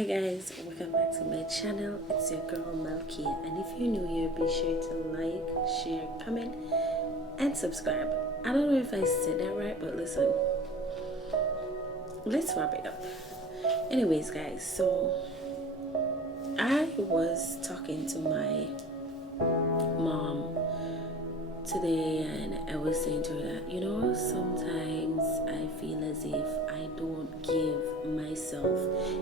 Hi guys, welcome back to my channel. It's your girl Malkia, and if you're new here, be sure to like, share, comment and subscribe. I don't know if I said that right, but listen, let's wrap it up. Anyways guys, so I was talking to my mom today and I was saying to her that, sometimes I feel as if I don't give myself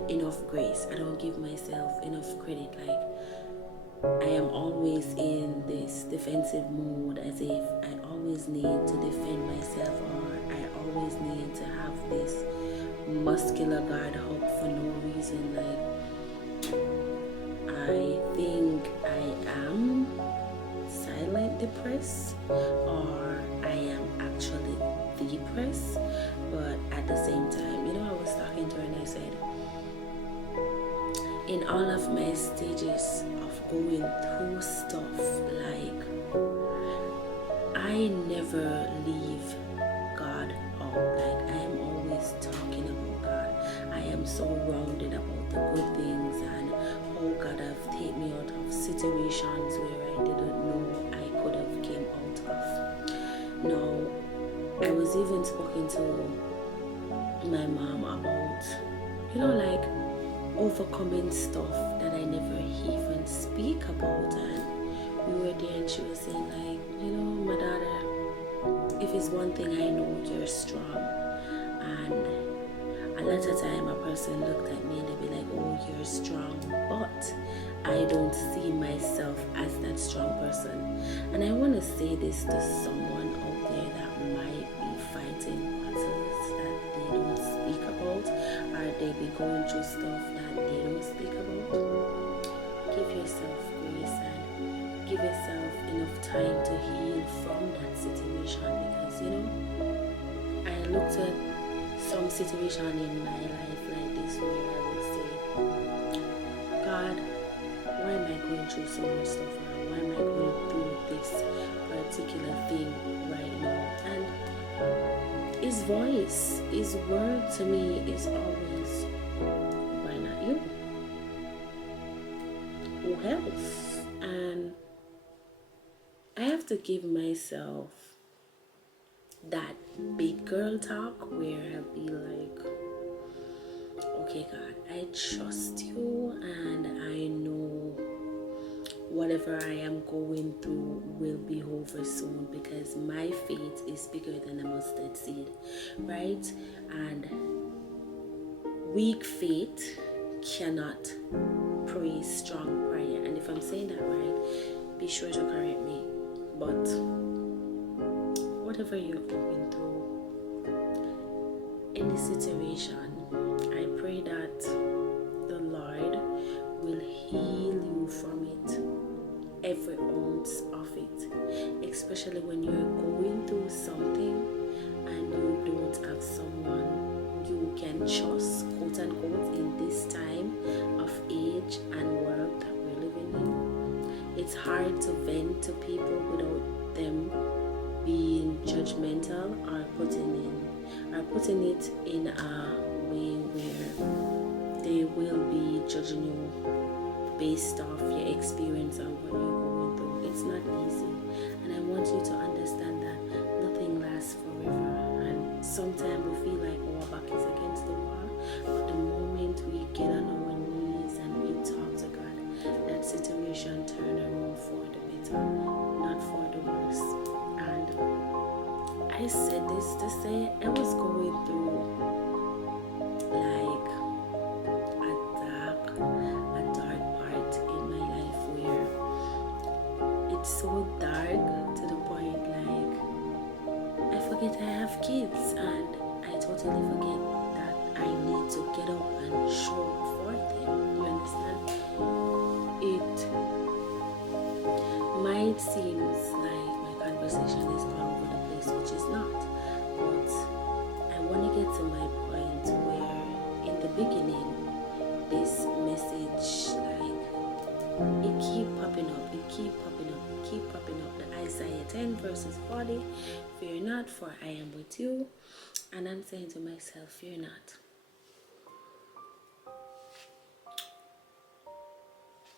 enough grace. I don't give myself enough credit. Like, I am always in this defensive mode, as if I always need to defend myself, or I always need to have this muscular guard up for no reason. Like, I think I am silent depressed, or I am actually depressed. But at the same time, I was talking to her and I said, in all of my stages of going through stuff, like, I never leave God out. Like, I am always talking about God. I am so rounded about the good things and how God have taken me out of situations where I didn't know I could have came out of. Now, I was even speaking to my mom about, like, overcoming stuff that I never even speak about. And we were there and she was saying, like, my daughter, if it's one thing I know, you're strong. And a lot of time a person looked at me and they'd be like, oh, you're strong, but I don't see myself as that strong person. And I want to say this to someone out there that might be fighting battles that they don't speak about, or they be going through stuff that they don't speak about. Give yourself grace and give yourself enough time to heal from that situation, because I looked at some situation in my life like this where I would say, God, why am I going through so much stuff, or why am I going through this particular thing right now? And his voice, his word to me is always, why not you? Who else? And I have to give myself that big girl talk where I'll be like, okay God, I trust you and I know whatever I am going through will be over soon, because my faith is bigger than a mustard seed, right? And weak faith cannot pray strong prayer. And if I'm saying that right, be sure to correct me. But whatever you're going through in this situation, I pray that the Lord will heal you from it, every ounce of it, especially when you're going through something and you don't have someone you can trust, quote unquote, in this time of age and world that we're living in. It's hard to vent to people without them being judgmental or putting it in a way where they will be judging you based off your experience and what you're going through. It's not easy, and I want you to understand that nothing lasts forever. And sometimes we feel like our back is against the wall, but the moment we get on our knees and we talk to God, that situation turn around for the better, not for the worse. And I said this to say I was going through like a dark part in my life where it's so dark to the point like I forget I have kids, and I totally forget that I need to get up and show up for them. You understand? It might seem like my conversation is all over the place, which is not, but I want to get to my point where in the beginning this message, like, it keep popping up. The Isaiah 10 verses 40, fear not, for I am with you. And I'm saying to myself, fear not.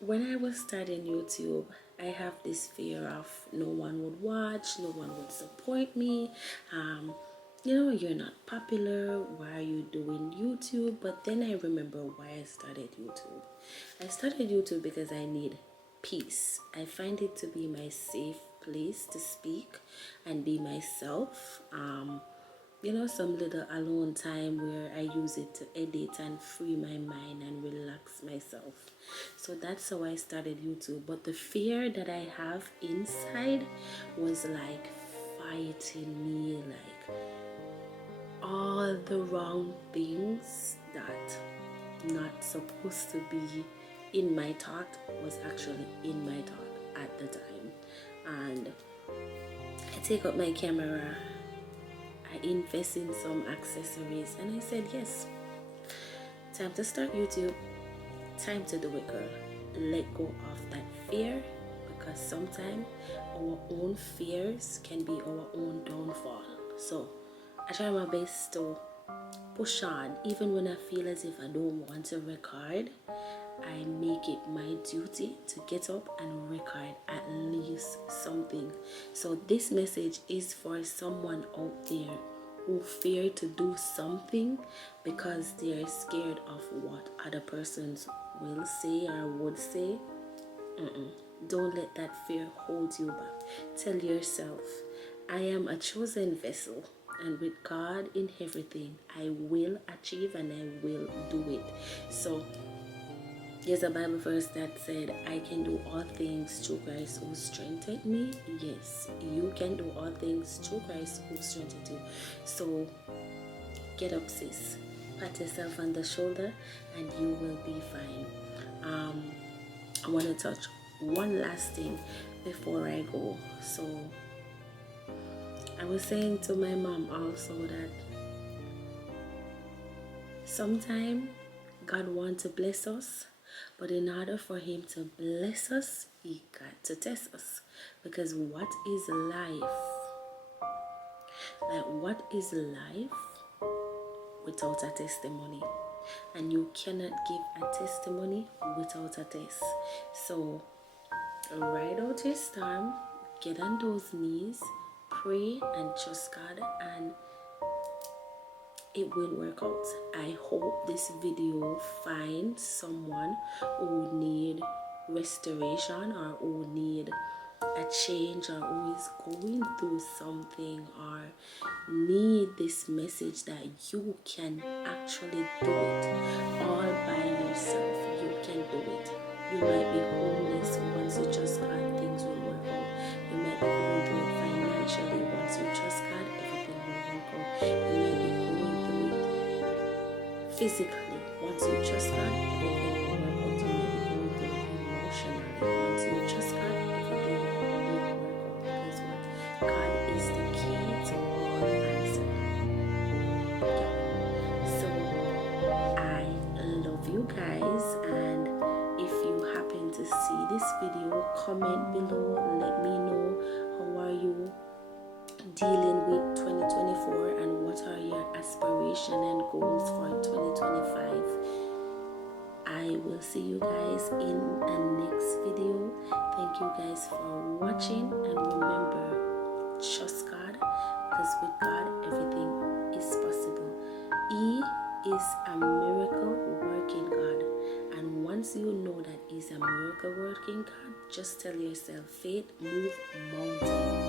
when I was starting YouTube, I have this fear of no one would watch, no one would support me. You're not popular. Why are you doing YouTube? But then I remember why I started YouTube. I started YouTube because I need peace. I find it to be my safe place to speak and be myself. Some little alone time where I use it to edit and free my mind and relax myself. So that's how I started YouTube. But the fear that I have inside was like fighting me, like all the wrong things that not supposed to be in my thought was actually in my thought at the time. And I take up my camera, I invest in some accessories, and I said, yes, time to start YouTube, time to do it, girl. Let go of that fear, because sometimes our own fears can be our own downfall. So I try my best to push on, even when I feel as if I don't want to record. I make it my duty to get up and record at least something. So this message is for someone out there who fear to do something because they're scared of what other persons will say or would say. Don't let that fear hold you back. Tell yourself, I am a chosen vessel, and with God in everything, I will achieve and I will do it. So there's a Bible verse that said, I can do all things through Christ who strengthened me. Yes, you can do all things through Christ who strengthened you. So get up, sis. Pat yourself on the shoulder and you will be fine. I want to touch one last thing before I go. So I was saying to my mom also that sometimes God wants to bless us, but in order for him to bless us, he got to test us. Because what is life? Like, what is life without a testimony? And you cannot give a testimony without a test. So ride out your storm, get on those knees, pray and trust God, and it will work out. I hope this video finds someone who need restoration or who need a change or who is going through something or need this message that you can actually do it all by yourself. You can do it. You might be homeless. Once you trust God, things will work out. You might be going through it financially. Once you trust God, everything will work out. You might be going through it physically. Once you trust God, everything will work out. You might be going through it emotionally. Once you trust God, everything will work out. Because what? God is the key to all answers. So I love you guys, and if you happen to see this video, comment below. Let me know how are you dealing with 2024 and what are your aspirations and goals for 2025. I will see you guys in the next video. Thank you guys for watching, and remember, trust God, because with God everything is possible. He is a miracle working God, and once you know that he's a miracle working God, just tell yourself, faith move mountains.